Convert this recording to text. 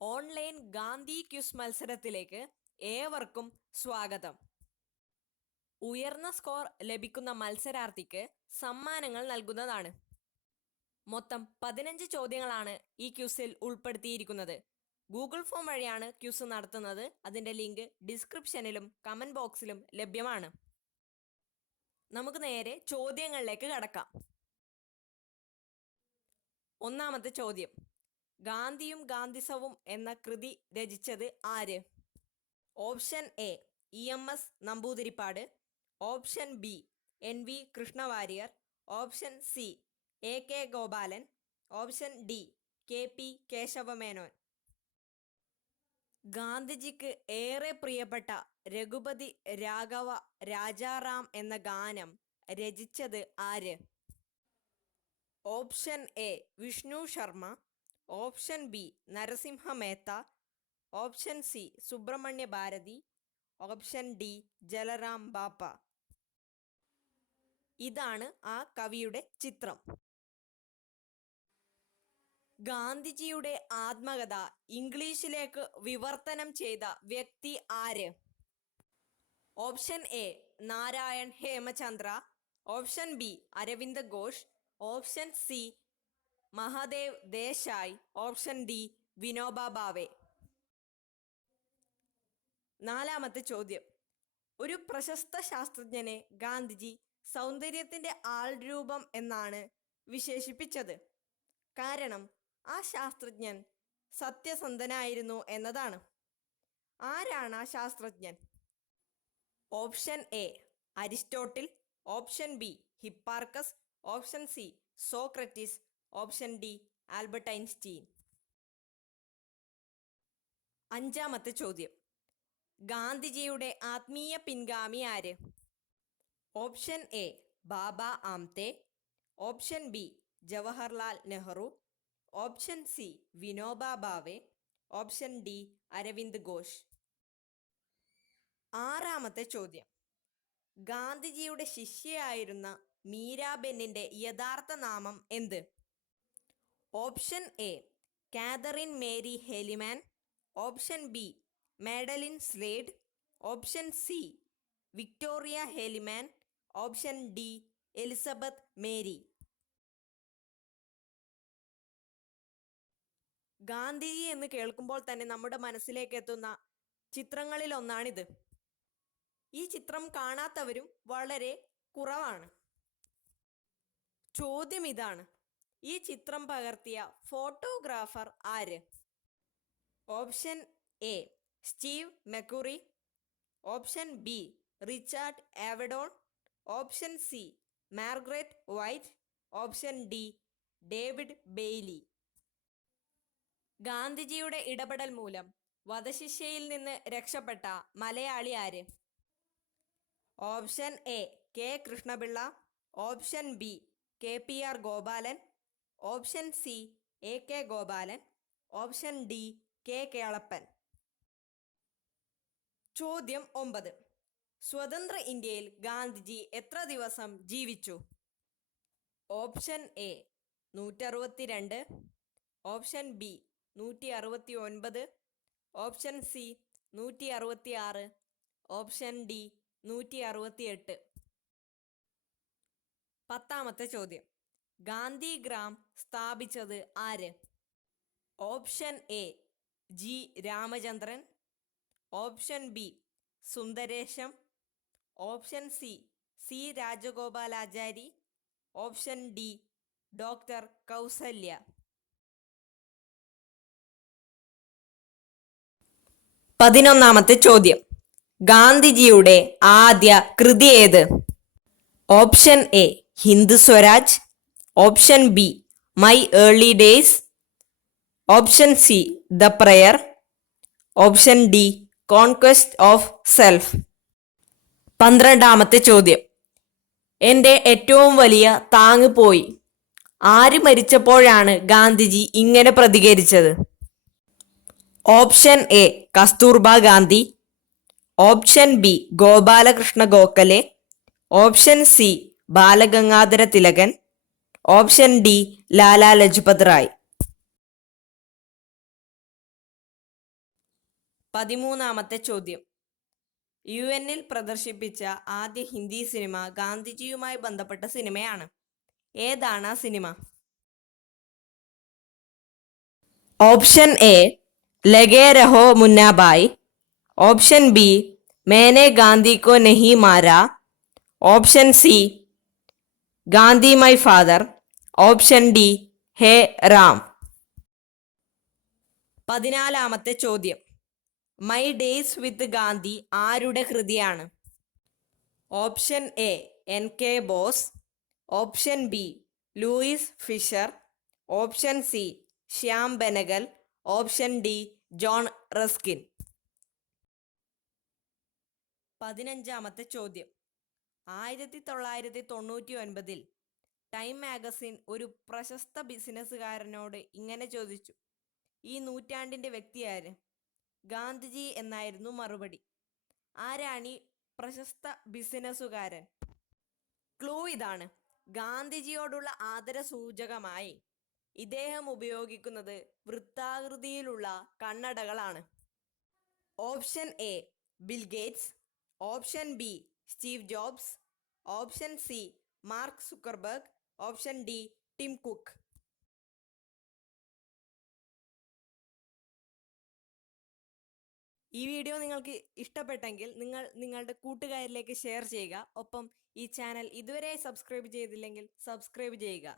Online Gandhi quiz മത്സരത്തിലേക്ക് ഏവർക്കും സ്വാഗതം. ഉയർന്ന സ്കോർ ലഭിക്കുന്ന മത്സരാർത്ഥിക്ക് സമ്മാനങ്ങൾ നൽകുന്നതാണ്. മൊത്തം 15 ചോദ്യങ്ങളാണ് ഈ ക്വിസിൽ ഉൾപ്പെടുത്തിയിരിക്കുന്നത്. ഗൂഗിൾ ഫോം വഴിയാണ് ക്വിസ് നടത്തുന്നത്. അതിൻ്റെ ലിങ്ക് ഡിസ്ക്രിപ്ഷനിലും കമന്റ് ബോക്സിലും ലഭ്യമാണ്. നമുക്ക് നേരെ ചോദ്യങ്ങളിലേക്ക് കടക്കാം. ഒന്നാമത്തെ ചോദ്യം: ഗാന്ധിയും ഗാന്ധിസവും എന്ന കൃതി രചിച്ചത് ആര്? Option A EMS Namboodiripad, option B NV Krishnawarrier, option C AK Gopalan, option D KP Kesavamenon. ഗാന്ധിജിക്ക് ഏറെ പ്രിയപ്പെട്ട രഘുപതി രാഘവ രാജാറാം എന്ന ഗാനം രചിച്ചത് ആര്? Option A Vishnu Sharma, option B Narasimha Mehta, option C Subramania Bharati, option D Jalaram Bapa. ഇതാണ് ആ കവിയുടെ ചിത്രം. ഗാന്ധിജിയുടെ ആത്മകഥ ഇംഗ്ലീഷിലേക്ക് വിവർത്തനം ചെയ്ത വ്യക്തി ആര്? Option A Narayan Hemachandra, option B Aravind Ghosh, option C Mahadev Desai, option D Vinoba Bhave. നാലാമത്തെ ചോദ്യം: ഒരു പ്രശസ്ത ശാസ്ത്രജ്ഞനെ ഗാന്ധിജി സൗന്ദര്യത്തിന്റെ ആൾരൂപം എന്നാണ് വിശേഷിപ്പിച്ചത്. കാരണം ആ ശാസ്ത്രജ്ഞൻ സത്യസന്ധനായിരുന്നു എന്നതാണ്. ആരാണ് ആ ശാസ്ത്രജ്ഞൻ? Option A Aristotle, option B Hipparchus, option C Socrates, option D Albert Einstein. അഞ്ചാമത്തെ ചോദ്യം: ഗാന്ധിജിയുടെ ആത്മീയ പിൻഗാമി ആര്? Option A Baba Amte, option B Jawaharlal Nehru, option C Vinoba Bhave, option D Aravind Ghosh. ആറാമത്തെ ചോദ്യം: ഗാന്ധിജിയുടെ ശിഷ്യയായിരുന്ന മീരാബെന്നിന്റെ യഥാർത്ഥ നാമം എന്ത്? Option A Catherine Mary Heliman, option B Madeleine Slade, option C Victoria Heliman, option D Elizabeth Mary. Gandhiji എന്ന് കേൾക്കുമ്പോൾ തന്നെ നമ്മുടെ മനസ്സിലേക്ക് എത്തുന്ന ചിത്രങ്ങളിൽ ഒന്നാണിത്. ഈ ചിത്രം കാണാത്തവരും വളരെ കുറവാണ്. ചോദ്യം ഇതാണ്: ഈ ചിത്രം പകർത്തിയ ഫോട്ടോഗ്രാഫർ ആര്? Option A Steve McCurry, option B Richard Avedon, option C Margaret White, option D David Bailey. ഗാന്ധിജിയുടെ ഇടപെടൽ മൂലം വധശിക്ഷയിൽ നിന്ന് രക്ഷപ്പെട്ട മലയാളി ആര്? Option A K Krishnapillai, option B KPR Gopalan, option C AK Gopalan, option D K Kelappan. ചോദ്യം 9: സ്വതന്ത്ര ഇന്ത്യയിൽ ഗാന്ധിജി എത്ര ദിവസം ജീവിച്ചു? Option A 162, option B 169, option C 166, option D 168. പത്താമത്തെ ചോദ്യം: ഗാന്ധിഗ്രാം സ്ഥാപിച്ചത് ആര്? Option A G Ramachandran, option B Sundaresam, option C C Rajagopalachari, option D doctor Kausalya. 11ാമത്തെ ചോദ്യം: ഗാന്ധിജിയുടെ ആദ്യ കൃതി ഏത്? Option A Hind Swaraj, option B my early days, option C the prayer, option D conquest of self. 12ാമത്തെ ചോദ്യം: എൻ്റെ ഏറ്റവും വലിയ താങ്ങ് പോയി. ആര് മരിച്ചപ്പോഴാണ് ഗാന്ധിജി ഇങ്ങനെ പ്രതികരിച്ചത്? Option A Kasturba Gandhi, option B Gopalakrishna Gokhale, option C Balagangadhara Tilakan, option D Lala Lajpat Rai. 13-ാമത്തെ ചോദ്യം. UN-ൽ പ്രദർശിപ്പിച്ച ആദ്യ ഹിന്ദി സിനിമ ഗാന്ധിജിയുമായി ബന്ധപ്പെട്ട സിനിമയാണ്. ഏതാണ് ആ സിനിമ? Option A Lage Raho Munna Bhai, option B Maine Gandhi Ko Nahin Mara, option C Gandhi my father, option D Hey Ram. 14-ാമത്തെ ചോദ്യം. മൈ ഡേയ്സ് വിത്ത് ഗാന്ധി ആരുടെ കൃതിയാണ്? Option A NK Bose, option B Louis Fischer, option C Shyam Benegal, option D John Ruskin. 15-ാമത്തെ ചോദ്യം. 1999-ൽ ടൈം മാഗസിൻ ഒരു പ്രശസ്ത ബിസിനസ്സുകാരനോട് ഇങ്ങനെ ചോദിച്ചു: ഈ നൂറ്റാണ്ടിന്റെ വ്യക്തിയാര്? ഗാന്ധിജി എന്നായിരുന്നു മറുപടി. ആരാണീ പ്രശസ്ത ബിസിനസ്സുകാരൻ? ക്ലൂ ഇതാണ്: ഗാന്ധിജിയോടുള്ള ആദരസൂചകമായി ഇദ്ദേഹം ഉപയോഗിക്കുന്നത് വൃത്താകൃതിയിലുള്ള കണ്ണടകളാണ്. Option A Bill Gates, option B Steve Jobs, option C Mark Zuckerberg, option D Tim Cook. ഈ വീഡിയോ നിങ്ങൾക്ക് ഇഷ്ടപ്പെട്ടെങ്കിൽ നിങ്ങൾ നിങ്ങളുടെ കൂട്ടുകാരിലേക്ക് ഷെയർ ചെയ്യുക. ഒപ്പം ഈ ചാനൽ ഇതുവരെ സബ്സ്ക്രൈബ് ചെയ്തില്ലെങ്കിൽ സബ്സ്ക്രൈബ് ചെയ്യുക.